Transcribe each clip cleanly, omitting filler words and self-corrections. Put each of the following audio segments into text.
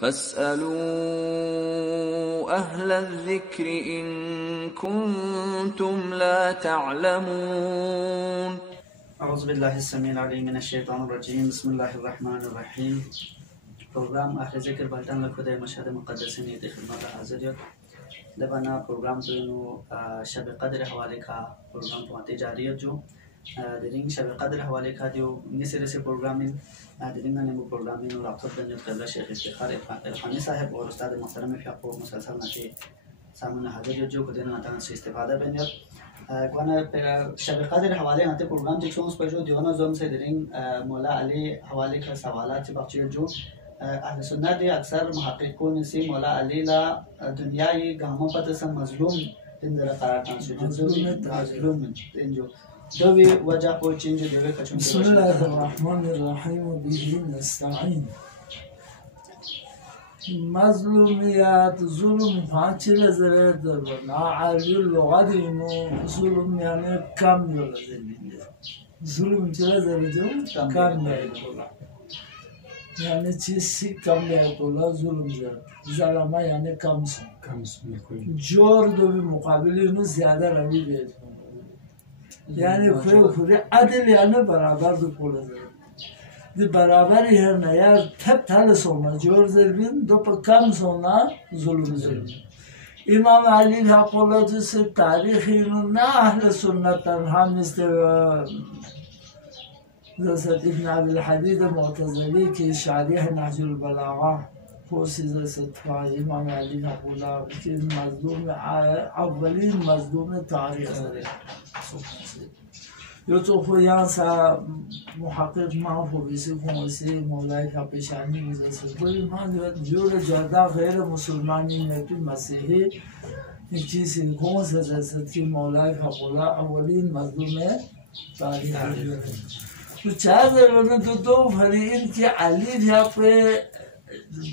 فاسألوا أهل الذكر إن كنتم لا تعلمون. اعوذ بالله السميع العليم من الشیطان الرجیم. بسم الله الرحمن الرحیم. پروگرام اهل ذکر بلتن لخدای مشهد مقدس نیت خدمت حاضر یاد لبنا پروگرام دونو شب قدر حوالے کا پروگرام پوانتے جاری جو درین شب قدر حوالے کا جو نسر سے پروگرامین درین نمو پروگرامین اور رابطہ بنجد قبلہ شیخ استخار الخانی صاحب اور استاد محترم فیاقو مسلسل نشے سامنے حاضر جو کدین نتان سے استفادہ بنجد گوانا شب قدر حوالے نتے پروگرام جو چونس پر جو دیوانا زوم سے درین مولا علی حوالے کا سوالات سے بخشی جو اهل سنت اکثر محققون سی مولا علی لا دنیای گامو پتہ سم مظلوم اندر قرار دان شد مظلوم انجو دوی وجہ کو چینج دوی کچون بسم الله الرحمن الرحیم و به نستعین. مظلومیت ظلم پانچ لزره درنا علی لغت اینو ظلم یعنی کم یولد ظلم چرا زره کم یولد یعنی چیزی کم لیاقولا ظلم زد ظلمه یعنی کم سن جور دو به مقابل اینو زیاده روی بید یعنی خوری عدل یعنی برابر دو پوله زد دی برابری هر نیار تب تل سونا جور زربین دو پا کم سونا ظلم زد. امام علی حق الله جس تاریخ اینو نه اهل سنتن هم مثل زد ابن عبد الحديد معتزلی که شارح نهج البلاغه پوسی زد امام علی نقولا که مظلوم اولین مظلوم تاریخ زده یا تو خویان سا محقق معفو بیسی کنسی مولای که پیشانی میزد ولی من جور جدا غیر مسلمانی نبی مسیحی این چیزی کنس زد که مولای حقولا اولین مظلوم تاریخ زده. تو چهار درباره دو فرین که علی جا په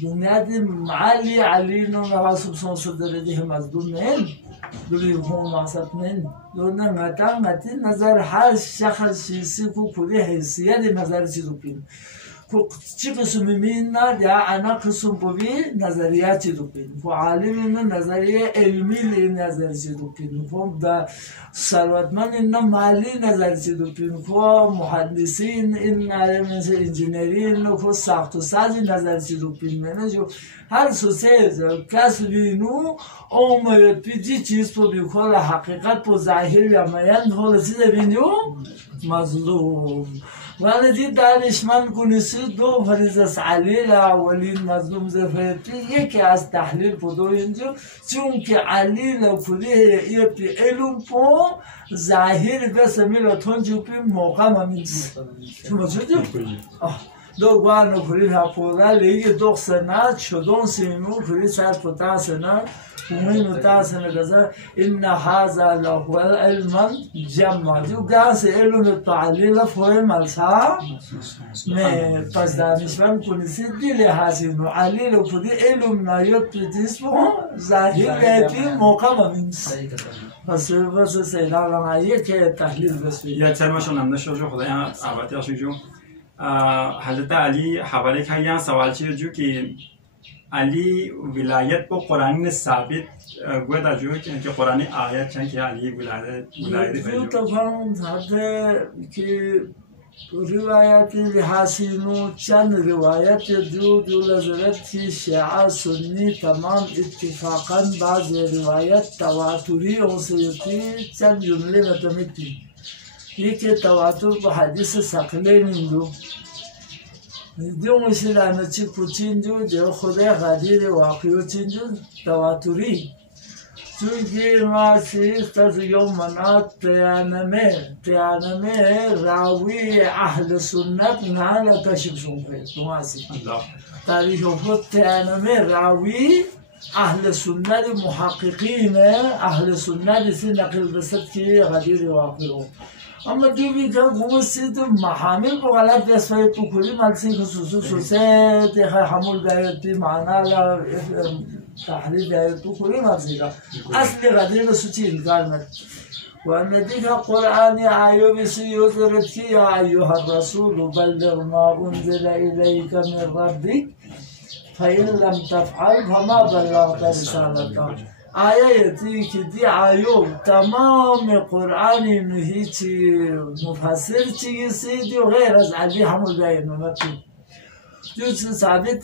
دنیا دی معالی علی نو نواسب سون صدره هم مظلوم نه دولی هم مقصد نه دونه متی نظر هر شخص چیزی کو پوری حیثیت نظر چیزو پین کو چی قسم مین نه یا انا قسم بوی نظریات چیزو پین کو عالم نه نظریه علمی نظر چیزو پین کو دا ثروتمند این مالی نظر چیزو پین کو مهندسین این مثل انجینیرین کو ساخت و سازی نظر چیزو پین نه جو هر سوسیز کسبی نو عمر پیچی چیز پو بیکول حقیقت پو ظاهر یا میان حال چیز بینیو مظلوم ولی دی دانشمند کنیسی دو فریضه علی اولین مظلوم زفتی یکی از تحلیل پدو اینجا چون که علی لفظه یه پی علم پو ظاهر بس میلتون جو پی موقع ممینست شما چطور؟ دو گوانو کلی ها پودا لیگه دو سنت شدون سینو کلی سر پتا سنت ومين متاسم كذا إن هذا له العلم جمع جو قاس علم التعليل فهم السا ما بس دانشمن كنيسة دي لحاسين علي لو فدي علم نايت تجسمه ظاهر بيتي موقع من بس سيدا لما يك تحليل بس يا ترى ما شو نمنا شو خدايا عبادي عشان جو حضرت علی حواله که یه سوال چیه جو که علی ولایت با قرآن ثابت گوید جو که قرآن آیت چند که علی ولایت جو تفهم هذا که روایت لحاسینو چند روایت جو لذرت که شیعه سنی تمام اتفاقا بعض روایت تواتری و سیوتی چند جمله متمتی یکی تواتر با حدیث ثقلین دو دیو مثلا چی کوچینجو دیو خدای قدیر واقعی چینجو تواتری چون که ما سیست از یوم منات تیانمه راوی اهل سنت نالا کشف شونفه تماسی تاریخ خود تیانمه راوی اهل سنت محققین اهل سنت سی نقل رسد که قدیر واقعی اما دیوی که گوشت محامل با غلط دستای پوکلی مالسی خصوصی سوسه حمل دایتی معنا لا تحلیل دایت پوکلی مالسی کا اصل قدیر سوچی انکار نت و ندیگه قرآنی آیو بسیار درتی یا ایها الرسول بلغ ما انزل الیک من ربک فإن لم تفعل فما بلغت رسالته. آياتي كدي آيوب تمام قرآن نهيج مفسر سيدي وغير از علي حمد باين مكتوب جوز ثابت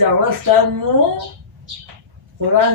جعلتان مو قرآن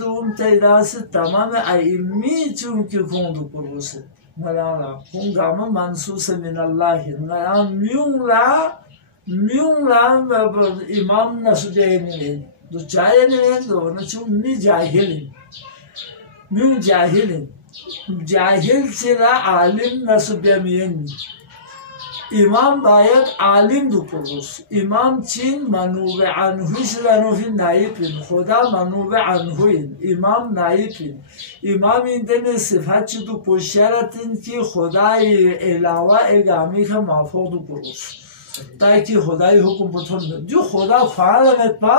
دوم تیراس تمام علمی چونکه کند کروس ملانا کنگام منصوص من الله ملان میونلا امام نسودینین دو چاینین دو نچون می جاهلین جاهل چرا عالم نسودیمین İmam bayat alim dukuruz. İmam çin manube anhu şlanufin naibin. Khuda manube anhuin. İmam naibin. İmam indene sıfatçı du poşyaratin ki Khuda'yı elava egami ka mafuk dukuruz. Taki Khuda'yı hukum butonda. Jo Khuda faalamet pa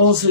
also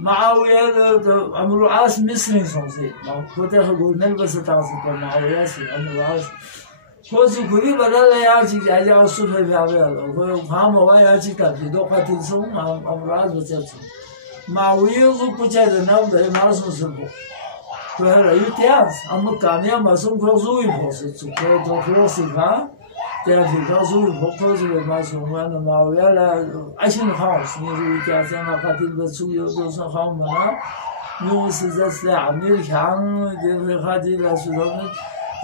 معاوية أمر العاص مصري صنصي ما كنت أقول نلبس تعصب معاوية سي أمر العاص كوزي كوري بدل يا شيء جاي أصول في عبيال وهو فهم هو يا شيء كذي دو قتيل سوم أمر العاص بتشوف معاوية هو بتشاد نام ده ما اسمه سبب فهذا يتياز أما كانيا ما سوم كروزوي بوسط سكر دو كروسيفا der versucht hochkurs mit mal so eine Mauer عشان خاص نيجي كذا ما قاتل بسوي دوس خام ما نو سيزاس عميل كان ده خاتل رسولنا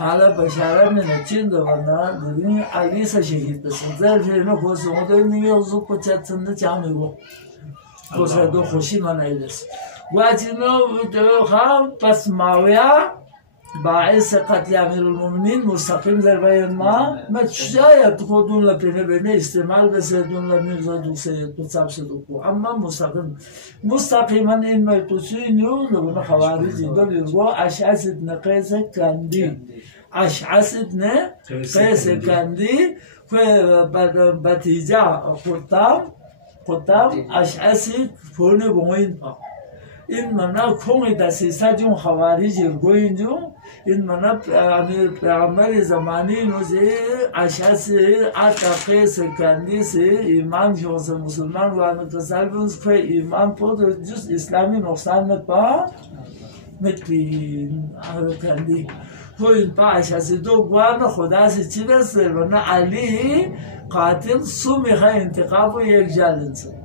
على بشارة من الچين ده بنا دين علي شهيد بس زر فينا خوش هذا نيوزو كتشات سند جامعه خوش هذا خوشي ما نايلس واجنو ده خام بس ماويا باعث قتل أمير المؤمنين مستقيم در بیان ما شاید خودون لپینه بینه استعمال بسیدون لمیرزا دوسید بچاب سدوکو اما مستقیما این مرتوسی نیو لگونه خواریجی دو بیرگو اشعث ابن قیس کندی اشعث ابن قیس کندی که بتیجا خطاب اشعث فونه بوین پا این منا کمی دسیسا جون خواریجی گوین جون این منا امیر پیغمبر زمانی نوزه اشخاص اتاقی سکندی سے ایمان جوز مسلمان وانه کسال بونس که ایمان پود جز اسلامی نقصان نپا متبین کندی تو این پا اشخاص دو گوانه خدا سے چی بسر ونه علی قاتل سومی خواهی انتقاب و یک جالن سر